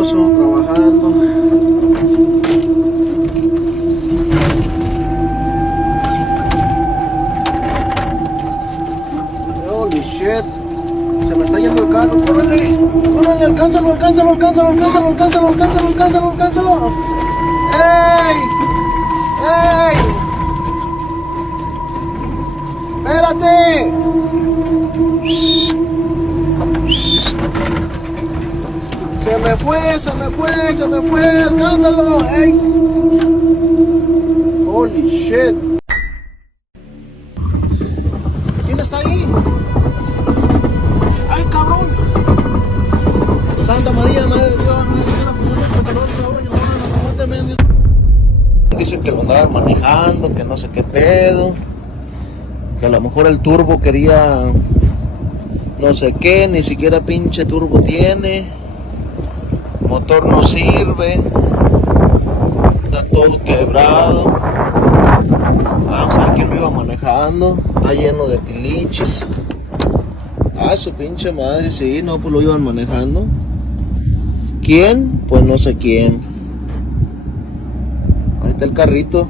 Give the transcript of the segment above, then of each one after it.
nervioso, trabajando. Holy shit. Se me está yendo el carro. ¡Córrele! ¡Córrele! ¡Alcánzalo! ¡Alcánzalo! ¡Alcánzalo! ¡Alcánzalo! ¡Alcánzalo! ¡Alcánzalo! ¡Alcánzalo! ¡Alcánzalo! ¡Ey! ¡Ey! ¡Espérate! Se me fue, se me fue, se me fue. ¡Alcánzalo! ¡Ey! Holy shit. ¿Quién está ahí? ¡Ay, cabrón! Santa María, Madre de Dios, dicen que lo andaban manejando, que no sé qué pedo, que a lo mejor el turbo quería no sé qué, ni siquiera pinche turbo tiene, motor no sirve, está todo quebrado. Vamos a ver quién lo iba manejando, está lleno de tiliches. Ah, su pinche madre, sí, no, pues lo iban manejando. ¿Quién? Pues no sé quién. Ahí está el carrito.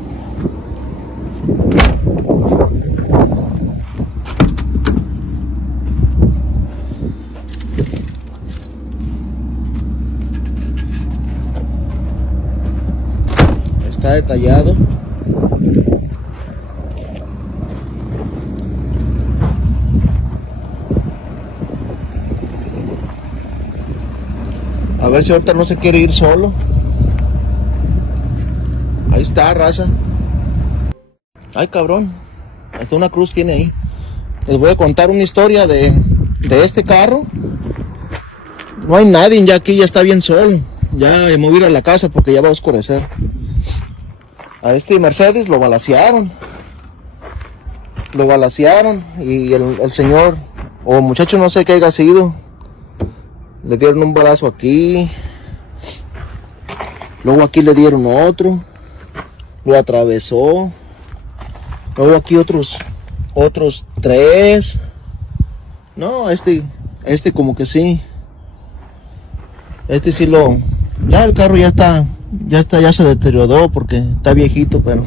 Está detallado. A ver si ahorita no se quiere ir solo. Ahí está, raza. Ay, cabrón. Hasta una cruz tiene ahí. Les voy a contar una historia de este carro. No hay nadie ya aquí, ya está bien solo. Ya me voy a ir a la casa porque ya va a oscurecer. A este Mercedes lo balacearon. Lo balacearon y el señor o muchacho no sé qué haya sido. Le dieron un balazo aquí. Luego aquí le dieron otro. Lo atravesó. Luego aquí otros 3. No, este como que sí. Este sí lo. Ya el carro ya se deterioró porque está viejito, pero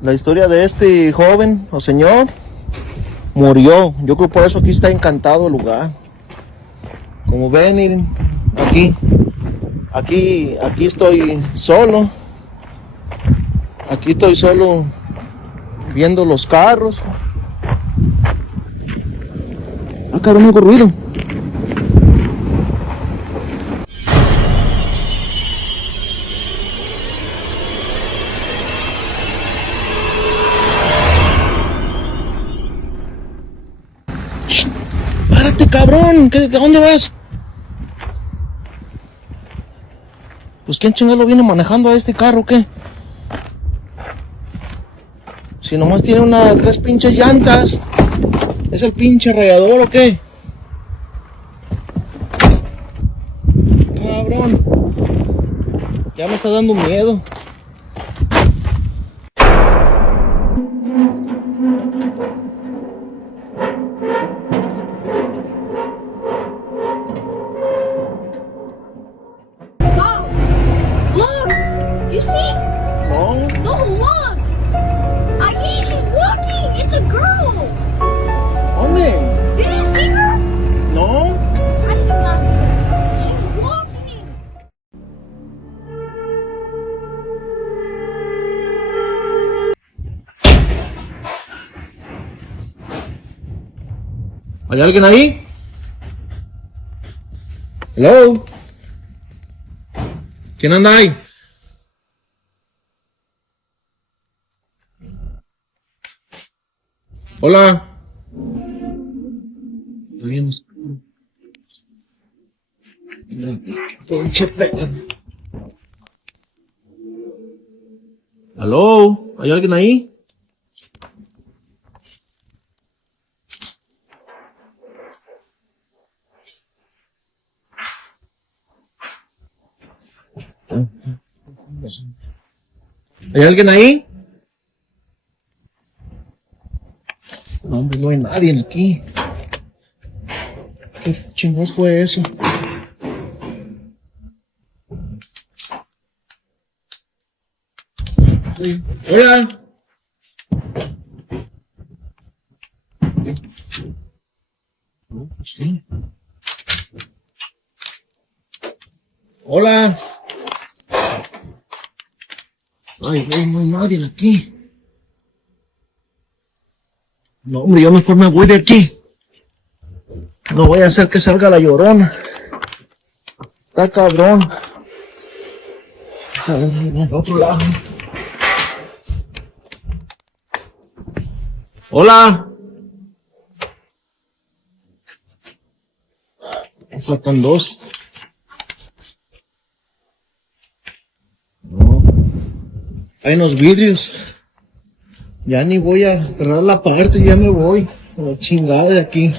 la historia de este joven o señor murió. Yo creo por eso aquí está encantado el lugar. Como ven, miren, aquí estoy solo. Aquí estoy solo viendo los carros. Ah, cabrón, hago ruido. Shh, párate, cabrón. ¿A dónde vas? Pues quién chingado viene manejando a este carro, ¿qué? Si nomás tiene 3 pinches llantas. ¿Es el pinche radiador o qué? Cabrón. Ya me está dando miedo. ¿Hay alguien ahí? Hello. ¿Quién anda ahí? Hola. Hello. ¿Hay alguien ahí? ¿Hay alguien ahí? No, hombre, no hay nadie aquí. ¿Qué chingados fue eso? Hola. Sí. Hola. Ay, no hay nadie aquí. No, hombre, yo mejor me voy de aquí. No voy a hacer que salga la llorona. Está cabrón. A ver, al otro lado. Hola. Me faltan dos. No. Hay unos vidrios. Ya ni voy a cerrar la parte, ya me voy. Con la chingada de aquí.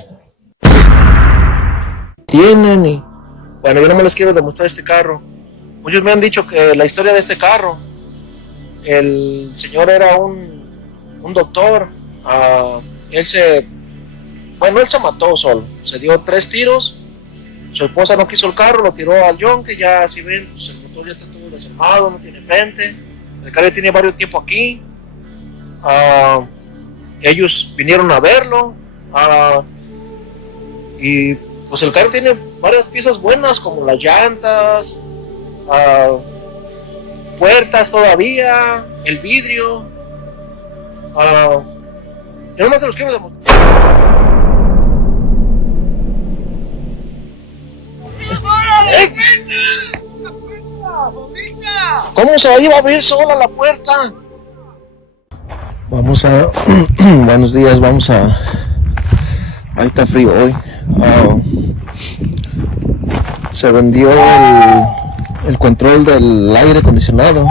Tienen y... Bueno, yo no me les quiero demostrar este carro. Muchos me han dicho que la historia de este carro. El señor era un doctor. Él se mató solo. Se dio 3 tiros. Su esposa no quiso el carro, lo tiró al yonque. Ya, si ven, pues el motor ya está todo desarmado, no tiene frente. El carro tiene varios tiempo aquí. Ellos vinieron a verlo. Y pues el carro tiene varias piezas buenas, como las llantas, puertas todavía, el vidrio. Yo nomás se los quiero demostrar. ¿Cómo se iba a abrir sola la puerta? Vamos a... Buenos días, vamos a... Ahí está frío hoy. Se vendió el control del aire acondicionado.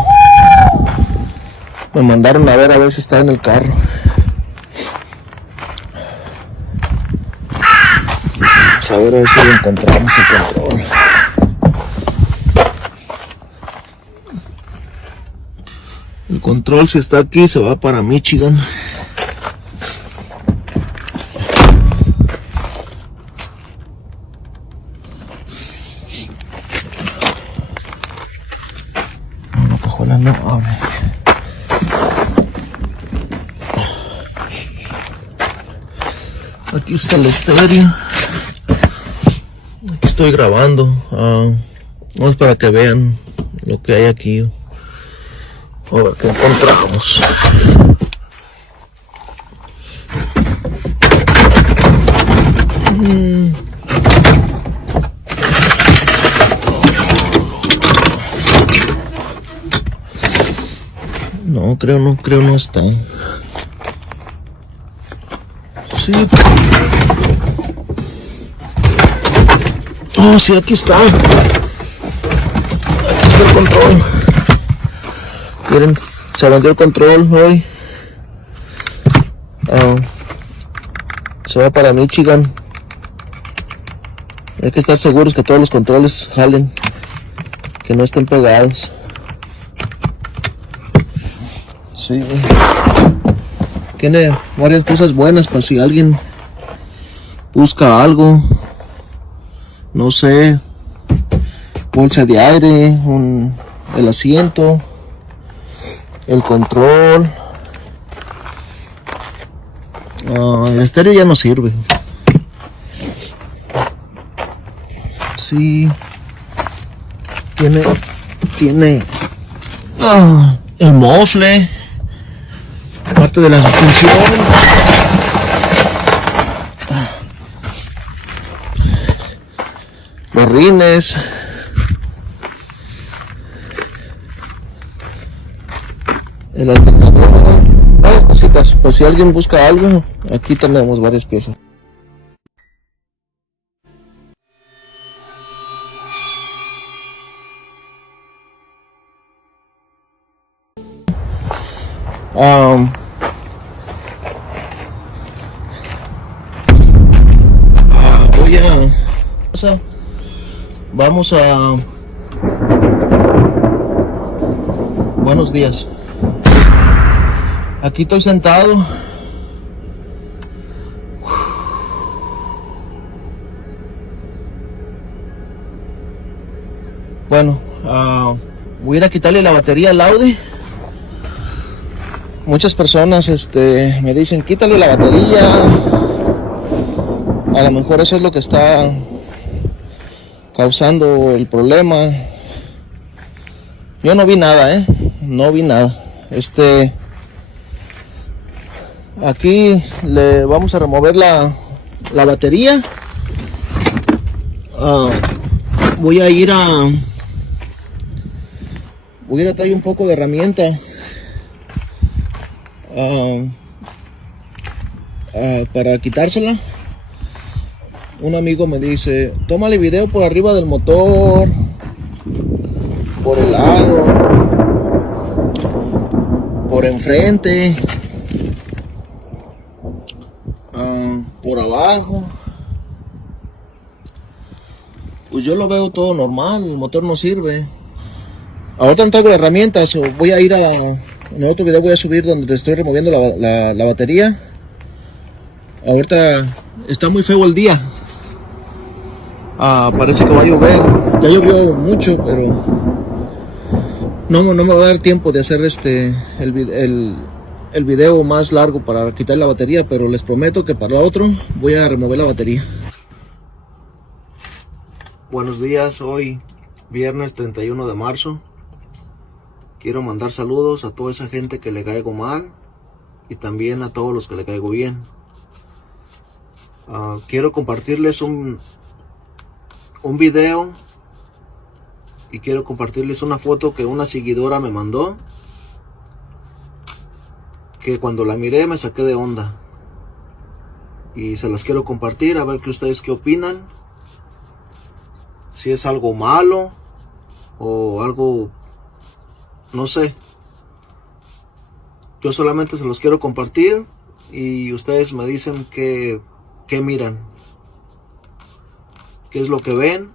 Me mandaron a ver si está en el carro. Vamos a ver si encontramos el control. El control, si está aquí, se va para Michigan. La cajuela no abre. Aquí está el estéreo. Aquí estoy grabando. Vamos para que vean lo que hay aquí. A ver qué encontramos. No creo no está. Sí. Oh, sí, aquí está. Aquí está el control. Miren, se vendió el control hoy. Se va para Michigan. Hay que estar seguros que todos los controles jalen, que no estén pegados. Sí. Tiene varias cosas buenas para si alguien busca algo. No sé, bolsa de aire, el asiento, el control. El estéreo ya no sirve. Sí. Tiene el mofle, parte de la suspensión. Los rines. El alternador. Varias cositas. Pues si alguien busca algo, aquí tenemos varias piezas. Vamos a... Buenos días. Aquí estoy sentado. Bueno, voy a ir a quitarle la batería al Audi. Muchas personas me dicen quítale la batería. A lo mejor eso es lo que está causando el problema. Yo no vi nada, no vi nada. Aquí le vamos a remover la batería. Voy a ir a traer un poco de herramienta para quitársela. Un amigo me dice, tómale video por arriba del motor, por el lado, por enfrente, por abajo. Pues yo lo veo todo normal, el motor no sirve. Ahorita no traigo herramientas, voy a ir en el otro video voy a subir donde te estoy removiendo la batería. Ahorita está muy feo el día. Parece que va a llover. Ya llovió mucho, pero no me va a dar tiempo de hacer el video más largo para quitar la batería, pero les prometo que para otro voy a remover la batería. Buenos días, hoy viernes 31 de marzo. Quiero mandar saludos a toda esa gente que le caigo mal y también a todos los que le caigo bien. Quiero compartirles un video y quiero compartirles una foto que una seguidora me mandó, que cuando la miré me saqué de onda y se las quiero compartir a ver que ustedes qué opinan, si es algo malo o algo, no sé. Yo solamente se los quiero compartir y ustedes me dicen qué miran, qué es lo que ven,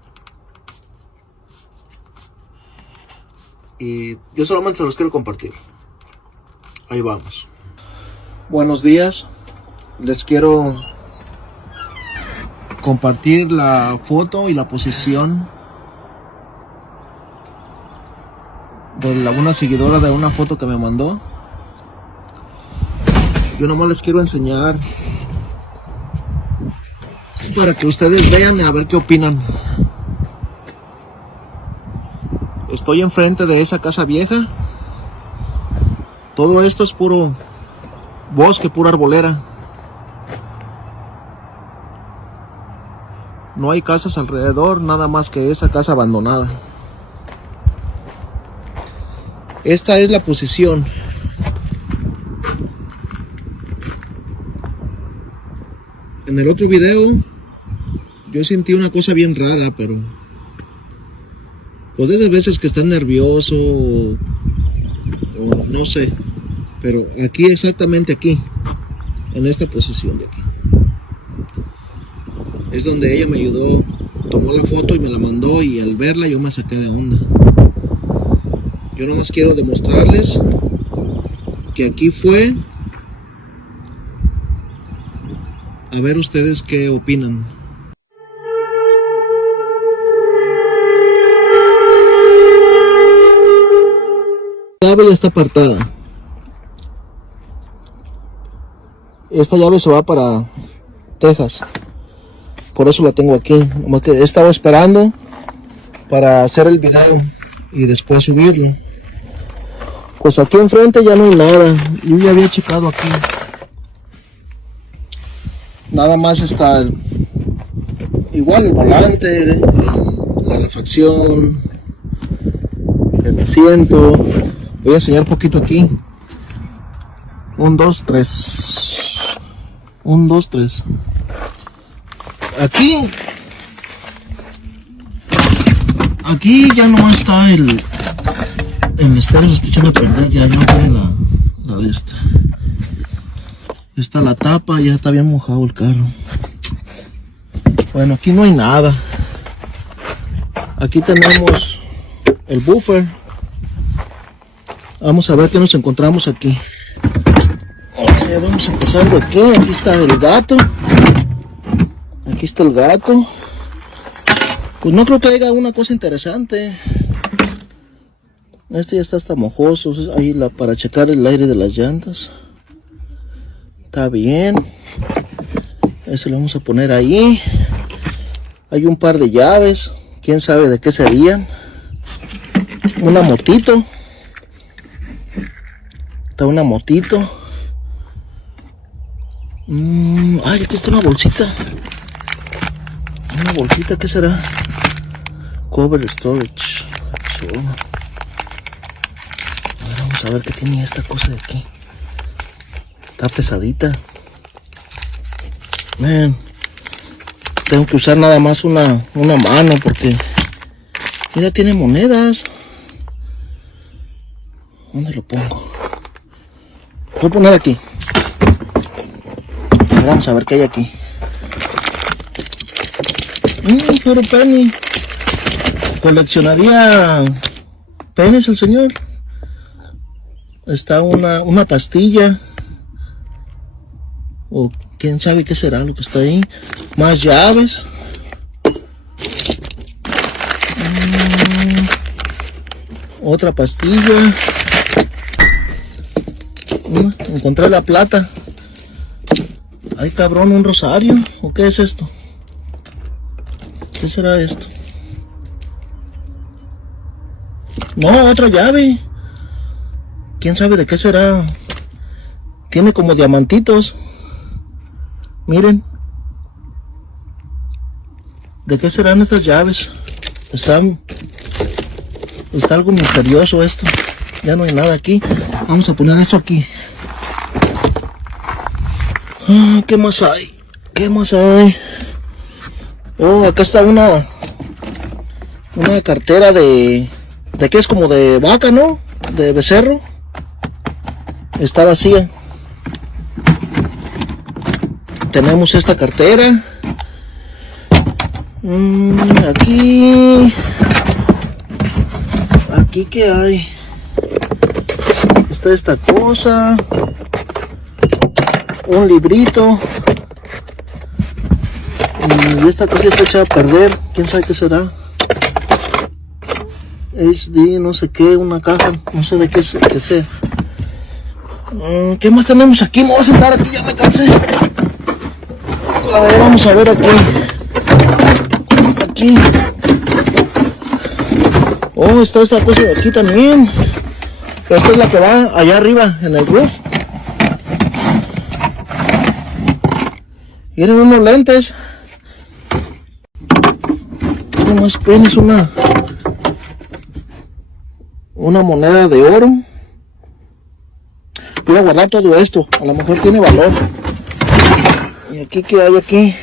y yo solamente se los quiero compartir. Ahí vamos. Buenos días, les quiero compartir la foto y la posición de una seguidora de una foto que me mandó. Yo nomás les quiero enseñar para que ustedes vean a ver qué opinan. Estoy enfrente de esa casa vieja. Todo esto es puro bosque, pura arbolera. No hay casas alrededor, nada más que esa casa abandonada. Esta es la posición. En el otro video yo sentí una cosa bien rara, pero pues de esas veces que estás nervioso o no sé, pero aquí, exactamente aquí, en esta posición de aquí, es donde ella me ayudó, tomó la foto y me la mandó, y al verla yo me saqué de onda. Yo nomás quiero demostrarles que aquí fue. A ver ustedes qué opinan. La llave ya está apartada. Esta llave se va para Texas. Por eso la tengo aquí. Como que he estado esperando para hacer el video y después subirlo. Pues aquí enfrente ya no hay nada. Yo ya había checado aquí. Nada más está igual el volante, la refacción, el asiento. Voy a enseñar un poquito aquí. 1, 2, 3. 1, 2, 3. Aquí ya no está el estéreo, se está echando a perder, ya no tiene la de esta. Está la tapa, ya está bien mojado el carro. Bueno, aquí no hay nada. Aquí tenemos el buffer. Vamos a ver qué nos encontramos aquí. Vamos a empezar de aquí. Aquí está el gato. Aquí está el gato. Pues no creo que haya una cosa interesante. Este ya está hasta mojoso. Ahí para checar el aire de las llantas. Está bien. Ese lo vamos a poner ahí. Hay un par de llaves. Quién sabe de qué serían. Una motito. Está una motito. Ay, aquí está una bolsita. Una bolsita, ¿qué será? Cover storage. Vamos a ver qué tiene esta cosa de aquí. Está pesadita. Man, tengo que usar nada más una mano porque mira, tiene monedas. ¿Dónde lo pongo? Lo voy a poner aquí. Vamos a ver qué hay aquí. Pero penny. Coleccionaría penes el señor. Está una pastilla. O quién sabe qué será lo que está ahí. Más llaves. Otra pastilla. Encontré la plata. Ay, cabrón, un rosario. ¿O qué es esto? ¿Qué será esto? No, otra llave. ¿Quién sabe de qué será? Tiene como diamantitos. Miren. ¿De qué serán estas llaves? Está algo misterioso esto. Ya no hay nada aquí. Vamos a poner esto aquí. ¿Qué más hay? ¿Qué más hay? Oh, acá está una cartera de que es como de vaca, ¿no? De becerro. Está vacía. Tenemos esta cartera. Aquí ¿qué hay? Está esta cosa. Un librito. Y esta cosa está echada a perder. ¿Quién sabe qué será? HD, no sé qué, una caja. No sé de qué sea. ¿Qué más tenemos aquí? Me voy a sentar aquí, ya me cansé. A ver, vamos a ver aquí. Aquí. Oh, está esta cosa de aquí también. Esta es la que va allá arriba, en el roof. Miren unos lentes. Unos penes, una moneda de oro. Voy a guardar todo esto. A lo mejor tiene valor. Y aquí, ¿qué hay aquí?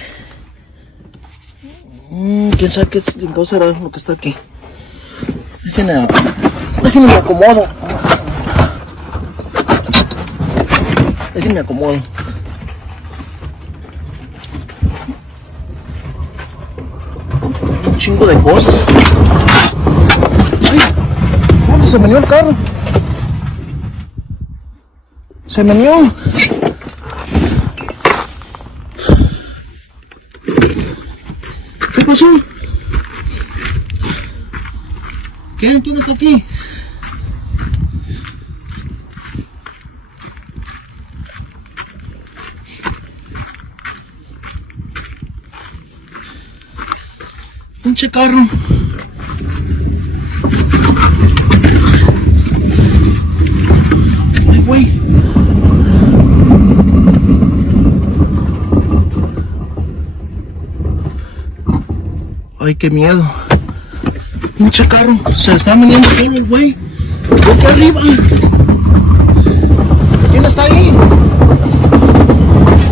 ¿Quién sabe qué cosa era lo que está aquí? Déjenme acomodo. Déjenme acomodo. Un chingo de cosas. ¡Ay! ¿Dónde se meneó el carro? Se meneó. ¿Qué pasó? ¿Qué? ¿Quién está aquí? Pinche carro. Ay, güey. Ay, qué miedo. Pinche carro. Se está meneando solo el güey. Aquí arriba. ¿Quién está ahí?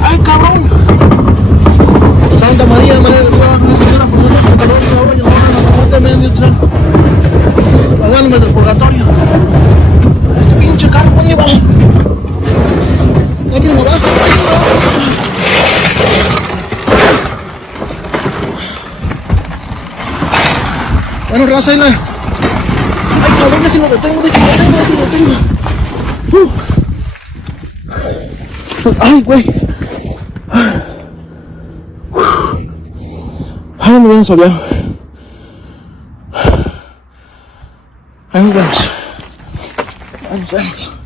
Ay, cabrón. Santa María, Madre de Dios, la Señora, por nosotros pecadores, ahora y en la hora de nuestra muerte, amén, Dios sea. Háganme del purgatorio. Este pinche carro, ¿dónde va? ¿Alguien lo va? Bueno, raza, ahí la... Ay, cabrón, déjenlo detengo. Ay, güey. Ay, me viene soleado. Ahí nos vemos. Ahí nos vemos.